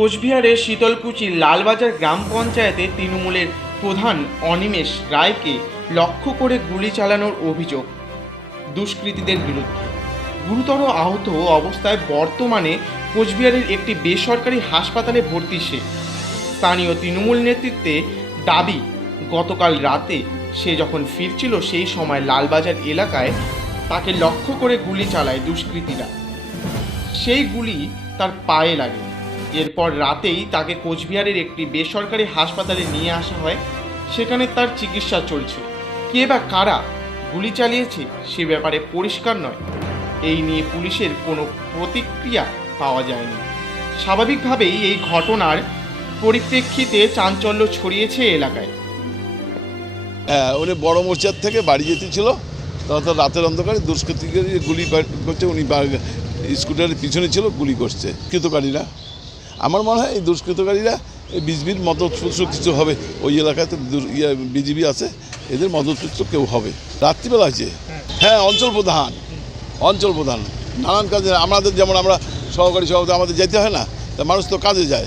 কোচবিহারের শীতলকুচির লালবাজার গ্রাম পঞ্চায়েতে তৃণমূলের প্রধান অনিমেষ রায়কে লক্ষ্য করে গুলি চালানোর অভিযোগ দুষ্কৃতীদের বিরুদ্ধে। গুরুতর আহত অবস্থায় বর্তমানে কোচবিহারের একটি বেসরকারি হাসপাতালে ভর্তি সে। স্থানীয় তৃণমূল নেতৃত্বে দাবি, গতকাল রাতে সে যখন ফিরছিল সেই সময় লালবাজার এলাকায় তাকে লক্ষ্য করে গুলি চালায় দুষ্কৃতীরা। সেই গুলি তার পায়ে লাগে। এরপর রাতেই তাকে কোচবিহারের একটি বেসরকারি হাসপাতালে নিয়ে আসা হয়। সেখানে তার চিকিৎসা চলছে কে বা কারা গুলি চালিয়েছে সে ব্যাপারে পরিষ্কার নয়। এই নিয়ে পুলিশের কোনো প্রতিক্রিয়া পাওয়া যায়নি। স্বাভাবিকভাবেই এই ঘটনার পরিপ্রেক্ষিতে চাঞ্চল্য ছড়িয়েছে এলাকায়। হ্যাঁ উনি বড় মোর্চার থেকে বাড়ি যেতে ছিল তখন রাতের অন্ধকারে দুষ্কৃতিকারী গুলি করছে। উনি স্কুটারের পিছনে ছিল, গুলি করছে। কৃতকারীরা আমার মনে হয় এই দুষ্কৃতকারীরা এই বিজবির মদতপুত্র কিছু হবে। ওই এলাকায় তো দু- ইয়ে বিজিবি আছে, এদের মদতপুত্র কেউ হবে। রাত্রিবেলা আছে হ্যাঁ অঞ্চল প্রধান। অঞ্চল প্রধান। নানান কাজে আমাদের যেমন আমরা সহকারী সভাপতি, আমাদের যেতে হয় না, তা মানুষ তো কাজে যায়।